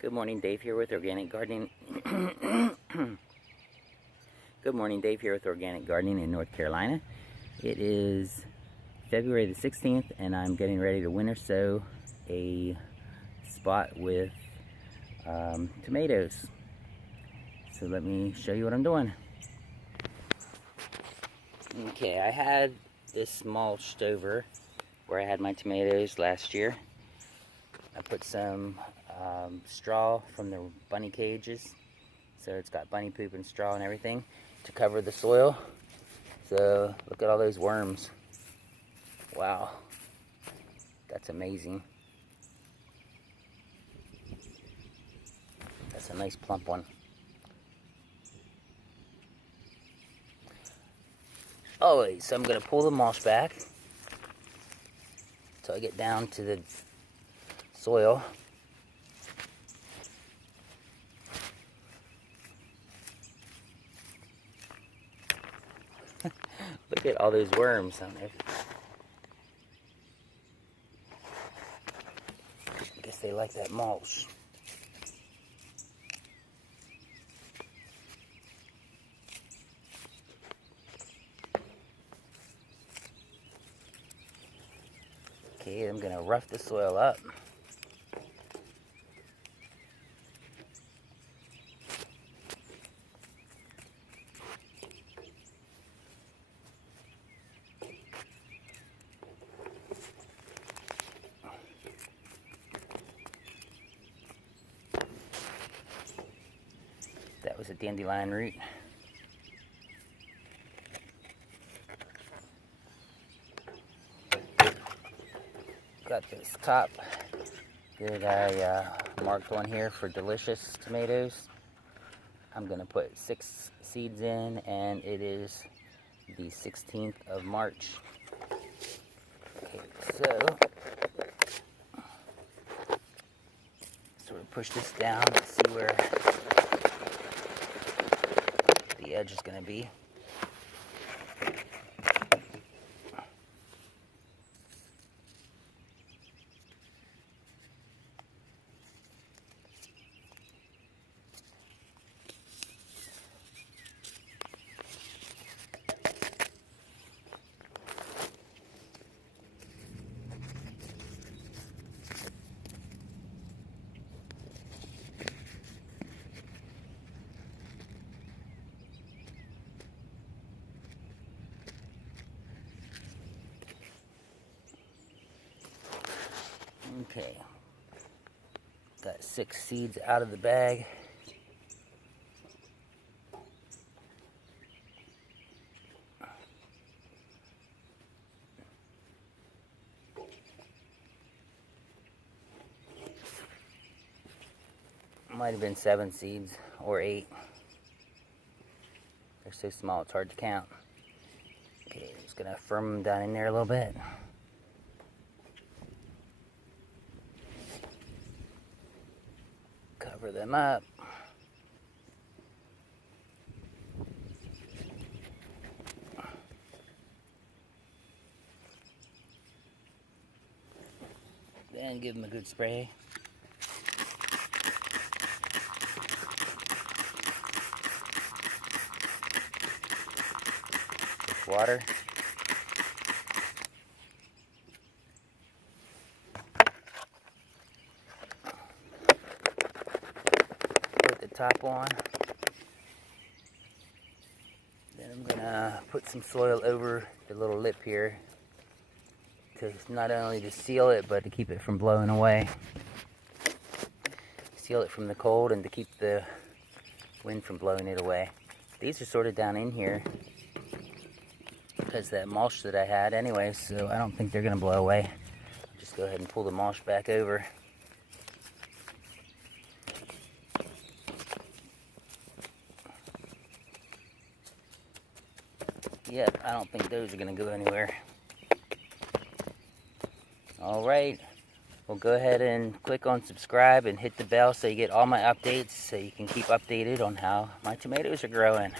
Good morning, Dave here with Organic Gardening. Good morning, Dave here with Organic Gardening in North Carolina. It is February the 16th and I'm getting ready to winter sow a spot with tomatoes. So let me show you what I'm doing. Okay, I had this mulched over where I had my tomatoes last year. I put some straw from the bunny cages, so it's got bunny poop and straw and everything to cover the soil. So look at all those worms. Wow, that's amazing. That's a nice plump one. Alright, so I'm going to pull the mulch back until I get down to the soil. Look at all those worms on there. I guess they like that mulch. Okay, I'm going to rough the soil up. That was a dandelion root. Got this top that I marked on here for delicious tomatoes. I'm going to put 6 seeds in, and it is the 16th of March. Okay, so sort of push this down and see where the edge is going to be. Okay, got 6 seeds out of the bag. Might have been 7 seeds or 8. They're so small it's hard to count. Okay, just gonna firm them down in there a little bit. Cover them up. Then give them a good spray. With water. Top on. Then I'm gonna put some soil over the little lip here, to not only to seal it but to keep it from blowing away. Seal it from the cold and to keep the wind from blowing it away. These are sort of down in here because of that mulch that I had anyway, so I don't think they're gonna blow away. I'll just go ahead and pull the mulch back over. Yep, I don't think those are going to go anywhere. Alright, well go ahead and click on subscribe and hit the bell so you get all my updates, so you can keep updated on how my tomatoes are growing.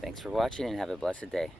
Thanks for watching and have a blessed day.